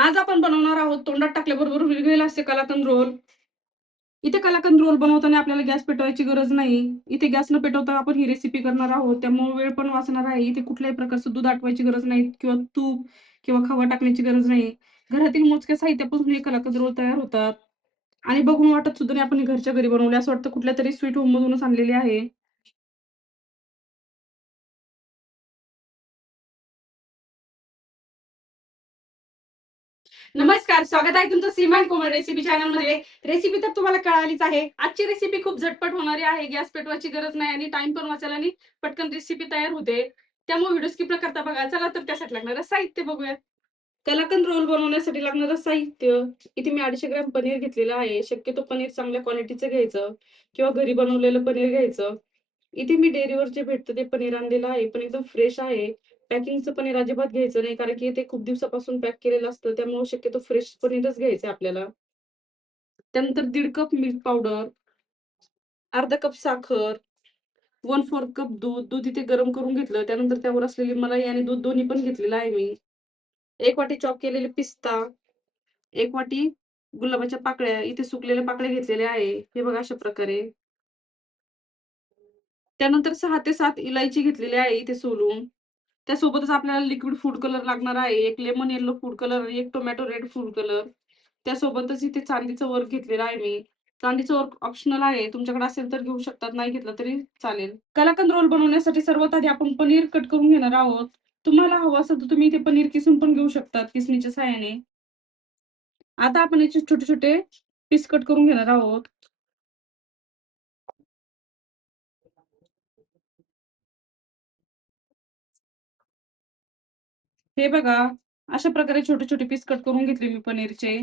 आज आपण बनवणार आहोत तोंडात टाकल्याबरोबर विरघळेल असे कलाकंद रोल. इथे कलाकंद रोल बनवताना आपल्याला गॅस पेटवायची गरज नाही. इथे गॅस न पेटवता आपण ही रेसिपी करणार आहोत. त्यामुळे वेळ पण वाचणार आहे. इथे कुठल्याही प्रकारचं दूध आटवायची गरज नाही किंवा तूप किंवा खवा टाकण्याची गरज नाही. घरातील मोजक्या साहित्यापासून हे कलाकंद रोल तयार होतात. आणि बघून वाटत सुद्धा नाही आपण हे घरच्या घरी बनवले. असं वाटतं कुठल्यातरी स्वीट होममधूनच आणलेले आहे. नमस्कार, स्वागत आहे तुमचं सीमा अँड कोमल रेसिपी चॅनलमध्ये. रेसिपी तर तुम्हाला कळालीच आहे. आजची रेसिपी खूप झटपट होणारी आहे. गॅस पेटवायची गरज नाही आणि टाईम पण वाचेल आणि पटकन रेसिपी तयार होते. त्यामुळे व्हिडिओ स्किप न करता बघा. चला तर त्यासाठी लागणारं साहित्य बघूया. कलाकंद रोल बनवण्यासाठी लागणारं साहित्य. इथे मी 250 ग्रॅम पनीर घेतलेलं आहे. शक्यतो पनीर चांगल्या क्वालिटीचं घ्यायचं किंवा घरी बनवलेलं पनीर घ्यायचं. इथे मी डेअरीवर जे भेटतं ते पनीर आणलेलं आहे, पण एकदम फ्रेश आहे. पॅकिंगचं पनीर अजिबात घ्यायचं नाही, कारण की ते खूप दिवसापासून पॅक केलेलं असतं. त्यामुळे शक्यतो फ्रेश पनीरच घ्यायचं आपल्याला. त्यानंतर 1.5 कप मिल्क पावडर, अर्धा कप साखर, 1/4 कप दूध. दूध इथे गरम करून घेतलं. त्यानंतर त्यावर असलेली मलाई आणि दूध दोन्ही पण घेतलेलं आहे मी. 1 वाटी चॉप केलेले पिस्ता, 1 वाटी गुलाबाच्या पाकळ्या, इथे सुकलेल्या पाकळ्या घेतलेल्या आहे. हे बघा अशा प्रकारे. त्यानंतर 6 ते 7 इलायची घेतलेली आहे इथे सोलून. त्यासोबतच आपल्याला लिक्विड फूड कलर लागणार आहे. एक लेमन येलो फूड कलर आणि एक टोमॅटो रेड फूड कलर. त्यासोबतच इथे चांदीचं वर्क घेतलेलं आहे मी. चांदीचं वर्क ऑप्शनल आहे. तुमच्याकडे असेल तर घेऊ शकतात, नाही घेतलं तरी चालेल. कलाकंद रोल बनवण्यासाठी सर्वात आधी आपण पनीर कट करून घेणार आहोत. तुम्हाला हवं असेल तर तुम्ही इथे पनीर किसून पण घेऊ शकतात किसणीच्या सहाय्याने. आता आपण याचे छोटे-छोटे पीस कट करून घेणार आहोत. हे बघा, अशा प्रकारे छोटे-छोटे पीस कट करून घेतले मी पनीरचे.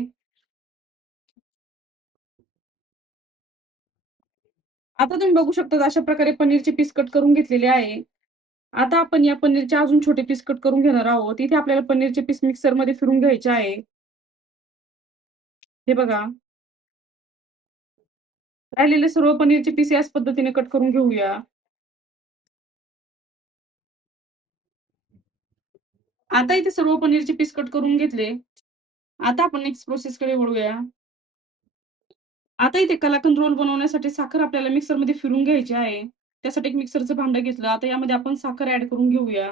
आता तुम्ही बघू शकता अशा प्रकारे पनीरचे पीस कट करून घेतलेले आहे. आता आपण या पनीरचे अजून छोटे पीस कट करून घेणार आहोत. इथे आपल्याला पनीरचे पीस मिक्सरमध्ये फिरून घ्यायचे आहे. हे बघा, राहिलेले सर्व पनीरचे पीस याच पद्धतीने कट करून घेऊया. आता इथे सर्व पनीरचे पीस कट करून घेतले. आता आपण नेक्स्ट प्रोसेसकडे वळूया. आता इथे कलाकंद रोल बनवण्यासाठी साखर आपल्याला मिक्सरमध्ये फिरून घ्यायची आहे. त्यासाठी एक मिक्सरचं भांडं घेतलं. आता यामध्ये आपण साखर ॲड करून घेऊया.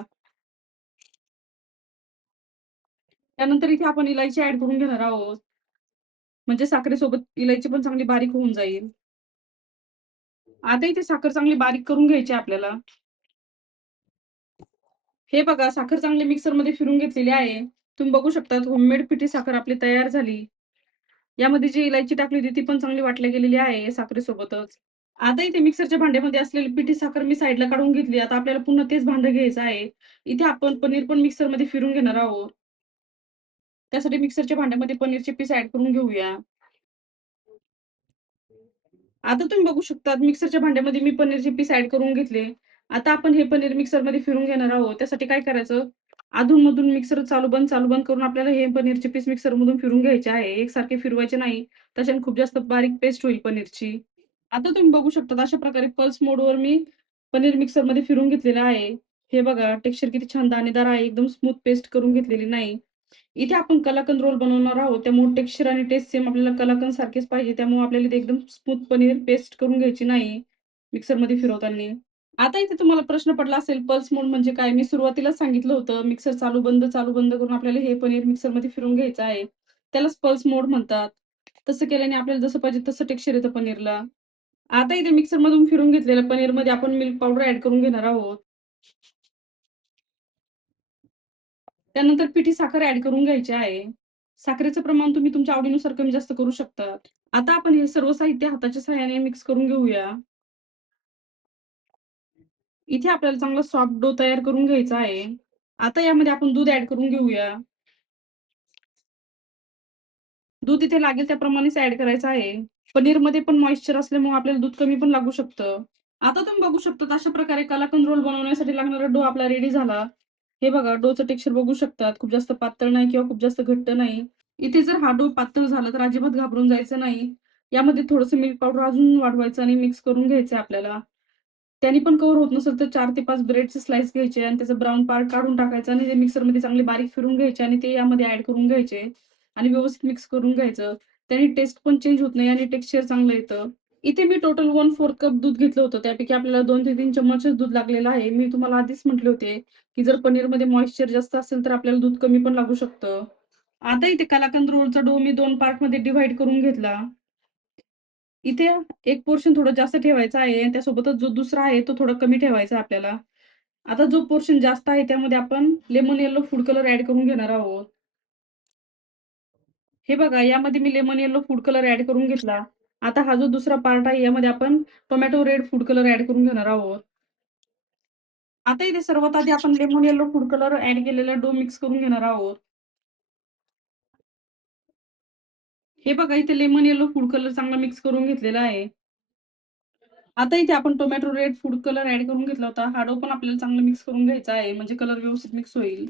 त्यानंतर इथे आपण इलायची ॲड करून घेणार आहोत. म्हणजे साखरेसोबत इलायची पण चांगली बारीक होऊन जाईल. आता इथे साखर चांगली बारीक करून घ्यायची आहे आपल्याला. हे बघा, साखर चांगली मिक्सरमध्ये फिरून घेतलेली आहे. तुम्ही बघू शकता होममेड पिठी साखर आपली तयार झाली. यामध्ये जी इलायची टाकली होती ती पण चांगली वाटली गेलेली आहे साखरेसोबतच. आता इथे मिक्सरच्या भांड्यामध्ये असलेली पिठी साखर मी साइडला काढून घेतली. आता आपल्याला पुन्हा तेच भांडं घ्यायचं आहे. इथे आपण पनीर पण मिक्सरमध्ये फिरून घेणार आहोत. त्यासाठी मिक्सरच्या भांड्यामध्ये पनीरचे पीस ॲड करून घेऊया. आता तुम्ही बघू शकता मिक्सरच्या भांड्यामध्ये मी पनीरचे पीस ॲड करून घेतले. आता आपण हे पनीर मिक्सरमध्ये फिरून घेणार आहोत. त्यासाठी काय करायचं, अधून-मधून मिक्सर चालू बंद करून आपल्याला हे पनीरचे पीस मिक्सरमधून फिरून घ्यायचे आहे. एकसारखे फिरवायचे नाही. त्याच्याने खूप जास्त बारीक पेस्ट होईल पनीरची. आता तुम्ही बघू शकता अशा प्रकारे पल्स मोडवर मी पनीर मिक्सरमध्ये फिरून घेतलेलं आहे. हे बघा टेक्स्चर किती छान दाणेदार आहे. एकदम स्मूथ पेस्ट करून घेतलेली नाही. इथे आपण कलाकंद रोल बनवणार आहोत. त्यामुळे टेक्स्चर आणि टेस्ट सेम आपल्याला कलाकंद सारखेच पाहिजे. त्यामुळे आपल्याला इथे एकदम स्मूथ पनीर पेस्ट करून घ्यायची नाही मिक्सरमध्ये फिरवताना. आता इथे तुम्हाला प्रश्न पडला असेल पल्स मोड म्हणजे काय? मी सुरुवातीलाच सांगितलं होतं मिक्सर चालू बंद करून आपल्याला हे पनीर मिक्सरमध्ये फिरवून घ्यायचं आहे. त्यालाच पल्स मोड म्हणतात. तसं केल्याने आपल्याला जसं पाहिजे तसं टेक्स्चर येतं पनीरला. आता इथे मिक्सरमधून फिरून घेतलेल्या पनीरमध्ये आपण मिल्क पावडर ॲड करून घेणार आहोत. त्यानंतर पिठी साखर ॲड करून घ्यायची आहे. साखरेचं प्रमाण तुम्ही तुमच्या आवडीनुसार कमी जास्त करू शकता. आता आपण हे सर्व साहित्य हाताच्या सहाय्याने मिक्स करून घेऊया. इथे आपल्याला चांगला सॉफ्ट डो तयार करून घ्यायचा आहे. आता यामध्ये आपण दूध ॲड करून घेऊया. दूध इथे लागेल त्याप्रमाणेच ॲड करायचं आहे. पनीरमध्ये पण मॉइश्चर असल्यामुळे आपल्याला दूध कमी पण लागू शकतं. आता तुम्ही बघू शकता अशा प्रकारे कलाकंद रोल बनवण्यासाठी लागणारा डो आपला रेडी झाला. हे बघा डोचं टेक्स्चर बघू शकतात. खूप जास्त पातळ नाही किंवा खूप जास्त घट्ट नाही. इथे जर हा डो पातळ झाला तर अजिबात घाबरून जायचं नाही. यामध्ये थोडंसं मिल्क पावडर अजून वाढवायचं आणि मिक्स करून घ्यायचं आपल्याला. त्यानी पण कव्हर होत नसेल तर 4 ते 5 ब्रेडचे स्लाइस घ्यायचे आणि त्याचा ब्राउन पार्ट काढून टाकायचा आणि ते मिक्सरमध्ये चांगले बारीक फिरून घ्यायचे आणि ते यामध्ये ॲड करून घ्यायचे. आणि व्यवस्थित मिक्स करून घ्यायचं. त्याने टेस्ट पण चेंज होत नाही आणि टेक्स्चर चांगलं येतं. इथे मी टोटल 1/4 कप दूध घेतलं होतं. त्यापैकी आपल्याला 2 ते 3 चम्मचच दूध लागलेलं आहे. मी तुम्हाला आधीच म्हटले होते, की जर पनीरमध्ये मॉइश्चर जास्त असेल तर आपल्याला दूध कमी पण लागू शकतं. आता इथे कलाकंद रोलचा डो मी 2 पार्टमध्ये डिव्हाईड करून घेतला. इथे एक पोर्शन थोडं जास्त ठेवायचा आहे आणि त्यासोबतच जो दुसरा आहे तो थोडा कमी ठेवायचा आहे आपल्याला. आता जो पोर्शन जास्त आहे त्यामध्ये आपण lemon yellow food colour add करून घेणार आहोत. हे बघा यामध्ये मी lemon yellow food colour add करून घेतला. आता हा जो दुसरा पार्ट आहे यामध्ये आपण tomato red food colour add करून घेणार आहोत. आता इथे सर्वात आधी आपण lemon yellow food colour add केलेला डो मिक्स करून घेणार आहोत. हे बघा इथे लेमन येलो फूड कलर चांगला मिक्स करून घेतलेला आहे. आता इथे आपण tomato red food colour add करून घेतला होता. हा डो पण आपल्याला चांगला मिक्स करून घ्यायचा आहे म्हणजे कलर व्यवस्थित मिक्स होईल.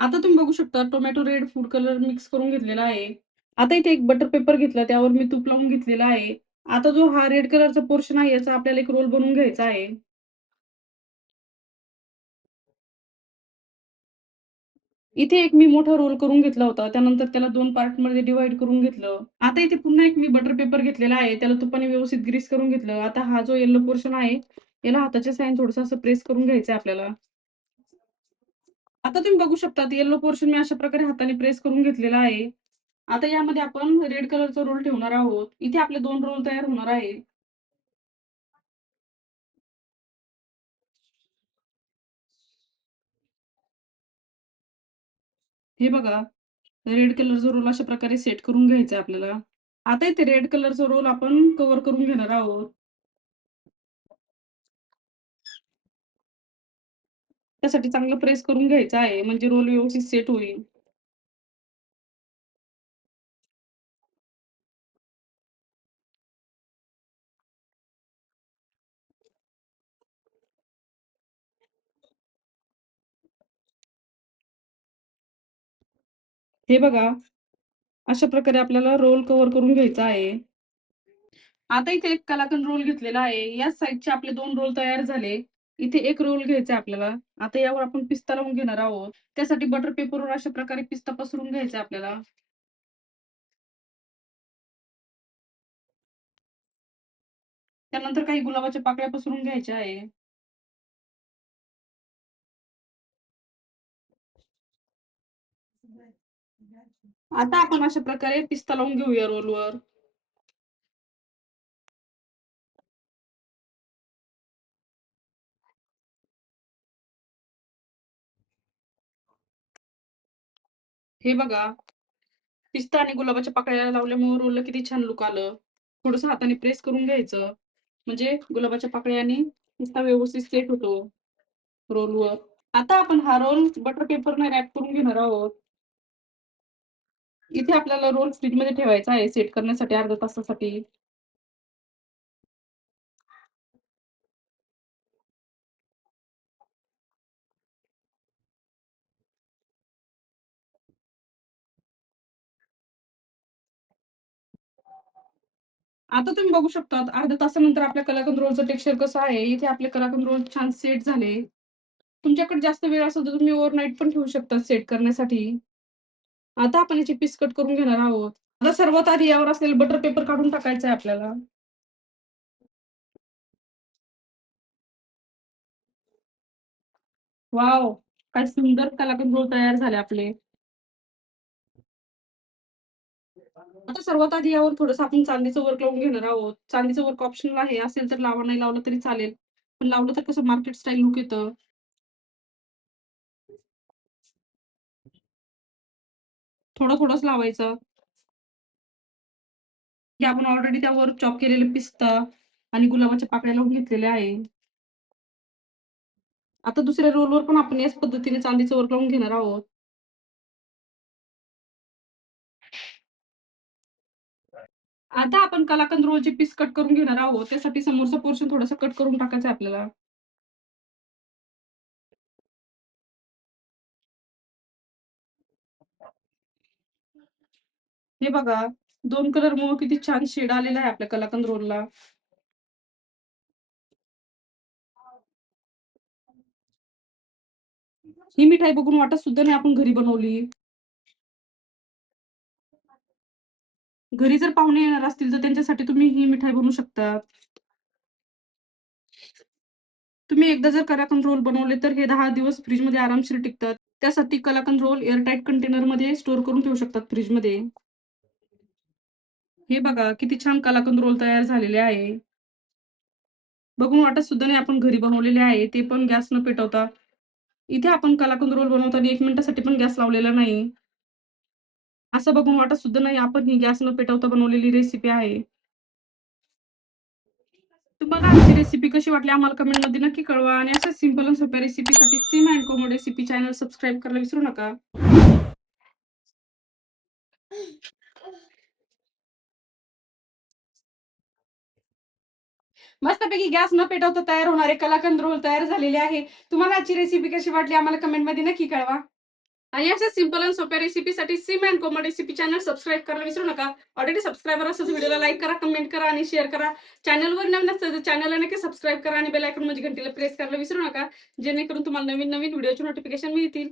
आता तुम्ही बघू शकता tomato red food colour mix करून घेतलेला आहे. आता इथे एक बटर पेपर घेतला त्यावर मी तूप लावून घेतलेला आहे. आता जो हा रेड कलरचा पोर्शन आहे याचा आपल्याला एक रोल बनवून घ्यायचा आहे. इथे एक मी मोठा रोल करून घेतला होता. त्यानंतर त्याला 2 पार्टमध्ये डिव्हाईड करून घेतलं. आता इथे पुन्हा एक मी बटर पेपर घेतलेला आहे. त्याला तुपाने व्यवस्थित ग्रीस करून घेतलं. आता हा जो येलो पोर्शन आहे, याला हाताच्या साहाय्याने थोडंसं असं प्रेस करून घ्यायचं आहे आपल्याला. आता तुम्ही बघू शकता येलो पोर्शन मी अशा प्रकारे हाताने प्रेस करून घेतलेला आहे. आता यामध्ये आपण रेड कलरचा रोल ठेवणार आहोत. इथे आपले 2 रोल तयार होणार आहे. हे बघा, रेड कलरचा रोल अशा प्रकारे सेट करून घ्यायचा आहे आपल्याला. आता इथे रेड कलरचा रोल आपण कव्हर करून घेणार आहोत. त्यासाठी चांगलं प्रेस करून घ्यायचं आहे, म्हणजे रोल व्यवस्थित सेट होईल. हे बघा, अशा प्रकारे आपल्याला रोल कव्हर करून घ्यायचा आहे. आता इथे एक कलाकंद रोल घेतलेला आहे. याच साइडचे आपले 2 रोल तयार झाले. इथे एक रोल घ्यायचा आहे आपल्याला. आता यावर आपण पिस्ता लावून घेणार आहोत. त्यासाठी बटर पेपरवर अशा प्रकारे पिस्ता पसरून घ्यायचा आहे आपल्याला. त्यानंतर काही गुलाबाच्या पाकळ्या पसरून घ्यायच्या आहे. आता आपण अशा प्रकारे पिस्ता लावून घेऊया रोलवर. हे बघा, पिस्ता आणि गुलाबाच्या पाकळ्या लावल्यामुळे रोलला किती छान लूक आलं. थोडंसं हाताने प्रेस करून घ्यायचं. म्हणजे गुलाबाच्या पाकळ्या आणि पिस्ता व्यवस्थित सेट होतो रोलवर. आता आपण हा रोल बटर पेपरने रॅप करून घेणार आहोत. इथे आपल्याला रोल फ्रिजमध्ये ठेवायचा आहे सेट करण्यासाठी अर्ध्या तासासाठी. आता तुम्ही बघू शकता अर्ध्या तासानंतर आपल्या कलाकंद रोलचं टेक्स्चर कसं आहे. इथे आपले कलाकंद रोल छान सेट झाले. तुमच्याकडे जास्त वेळ असेल तर तुम्ही ओव्हरनाईट पण ठेवू शकता सेट करण्यासाठी. आता आपण याचे पीस कट करून घेणार आहोत. आता सर्वात आधी यावर असलेलं बटर पेपर काढून टाकायचं आहे आपल्याला. वॉव! काय सुंदर कलाकंद रोल तयार झाले आपले. आता सर्वात आधी यावर थोडंसं आपण चांदीचं वर्क लावून घेणार आहोत. चांदीचं वर्क ऑप्शनल आहे. असेल तर लावा, नाही लावलं तरी चालेल. पण लावलं तर कसं मार्केट स्टाईल लूक येतं. थोडं-थोडंच लावायचं. हे आपण ऑलरेडी त्यावर चॉप केलेले पिस्ता आणि गुलाबाच्या पाकळ्या लावून घेतलेल्या आहे. आता दुसऱ्या रोलवर पण आपण याच पद्धतीने चांदीचं वर्क लावून घेणार आहोत. आता आपण कलाकंद रोलचे पीस कट करून घेणार आहोत. त्यासाठी समोरचा पोर्शन थोडासा कट करून टाकायचा आहे आपल्याला. हे बघा 2 कलरमुळं किती छान शेड आलेला आहे आपल्या कलाकंद रोलला. ही मिठाई बघून वाटत सुद्धा नाही आपण घरी बनवली. घरी जर पाहुणे येणार असतील तर त्यांच्यासाठी तुम्ही ही मिठाई बनवू शकता. तुम्ही एकदा जर कलाकंद रोल बनवले तर हे 10 दिवस फ्रिजमध्ये आरामशीर टिकतात. त्यासाठी कलाकंद रोल एअरटाईट कंटेनरमध्ये स्टोअर करून ठेवू शकतात फ्रिजमध्ये. हे बघा किती छान कलाकंद रोल तयार झालेले आहे. बघून वाटत सुद्धा नाही आपण घरी बनवलेले आहे. ते पण गॅस न पेटवता. इथे आपण कलाकंद रोल बनवताना 1 मिनिटासाठी पण गॅस लावलेला नाही. असं बघून वाटत सुद्धा नाही आपण ही गॅस न पेटवता बनवलेली रेसिपी आहे. तुम्हाला आजची रेसिपी कशी वाटली आम्हाला कमेंटमध्ये नक्की कळवा आणि अशाच सिंपल आणि सोप्या रेसिपीसाठी सीमा अँड कोमो रेसिपी चॅनल सबस्क्राईब करायला विसरू नका. मस्तपैकी गॅस न पेटवता तयार होणारे कलाकंद रोल तयार झालेले आहे. तुम्हाला आजची रेसिपी कशी वाटली आम्हाला कमेंटमध्ये नक्की कळवा. आणि अशा सिंपल आणि सोप्या रेसिपीसाठी Seema and Komal recipe channel subscribe करायला विसरू नका. ऑलरेडी सबस्क्रायबर असेल तर व्हिडिओला लाईक करा, कमेंट करा आणि शेअर करा. चॅनलवर नवीन असेल तर चॅनलला नक्की सबस्क्राईब करा आणि बेल आयकॉन म्हणजे घंटीला प्रेस करायला विसरू नका. जेणेकरून तुम्हाला नवीन-नवीन व्हिडिओचे नोटिफिकेशन मिळतील.